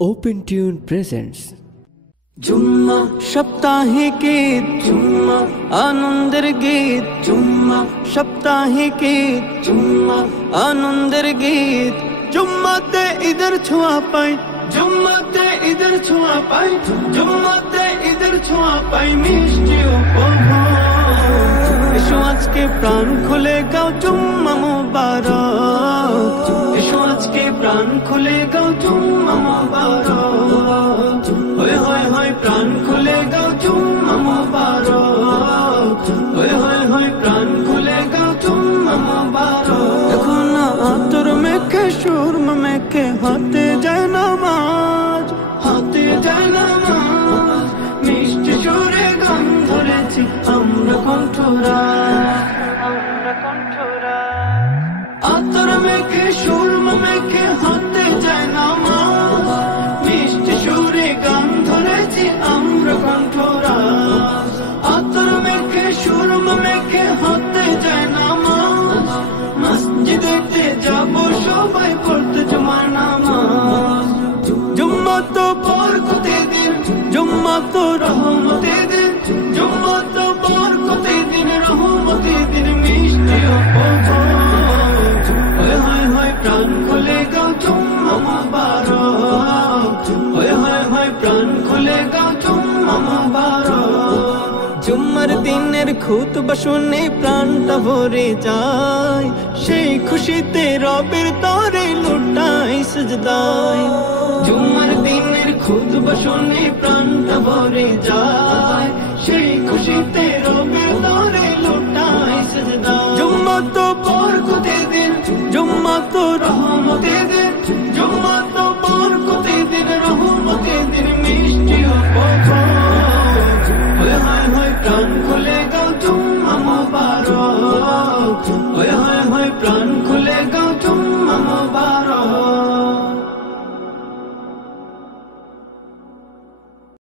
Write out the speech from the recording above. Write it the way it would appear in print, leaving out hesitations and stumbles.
Open tune presents জুম্মা সাপ্তাহিক গীত, জুম্মা আনন্দের গীত, জুম্মা সাপ্তাহিক গীত, জুম্মা আনন্দের গীত। জুম্মাতে ঈদের ছোঁয়া পাই, জুম্মাতে ঈদের ছোঁয়া পাই, জুম্মাতে ঈদের ছোঁয়া পাই, মিষ্টি উপহার। এসো আজকে প্রাণ খুলে গাও জুম্মা মুবারক, এসো আজকে প্রাণ খুলে গাও জুম্মা মুবারক। হয় হয় হয় প্রাণ খুলে গাও জুম্মা মুবারক, হয় হয় হয় প্রাণ খুলে গাও জুম্মা মুবারক। এখন আতর মেখে সুরমা মেখে হাতে যায় নামাজ, হাতে যায় নামাজ। মিষ্টি সুরে গান ধরেছি আমরা কণ্ঠরাজ, আমরা কণ্ঠরাজ। আতর মেখে সুরমা মেখে হাতে যায় নামাজ, মিষ্টি সুরে গান ধরেছি আমরা কণ্ঠরাজ। আতর মেখে সুরমা মেখে হাতে যায় নামাজ, মসজিদেতে যাব সবাই পড়তে জুমার নামাজ। জুম্মা তো বরকতের দিন, জুম্মা তো রহমতের দিন, জুম্মা তো বরকতের দিন, রহমতের দিন, মিষ্টি উপহার। হয় হয় হয় প্রাণ খুলে গাও জুম্মা মুবারক, হয় হয় হয় প্রাণ খুলে গাও জুম্মা মুবারক। জুম্মার দিনের খুতবা শুনে প্রাণটা ভরে যায়, সেই খুশিতে রবের তরে লুটাই সিজদায়। জুম্মার দিনের খুতবা শুনে প্রাণটা ভরে যায়, সেই খুশিতে রবের তরে লুটাই সিজদায়। জুম্মা তো বরকতের দিন, জুম্মা তো রহমতের দিন, জুম্মা তো বরকতের দিন, রহমতের দিন, মিষ্টি উপহার। হয় হয় হয় প্রাণ খুলে গাও জুম্মা মুবারক, হয় হয় হয় প্রাণ খুলে গাও জুম্মা মুবারক।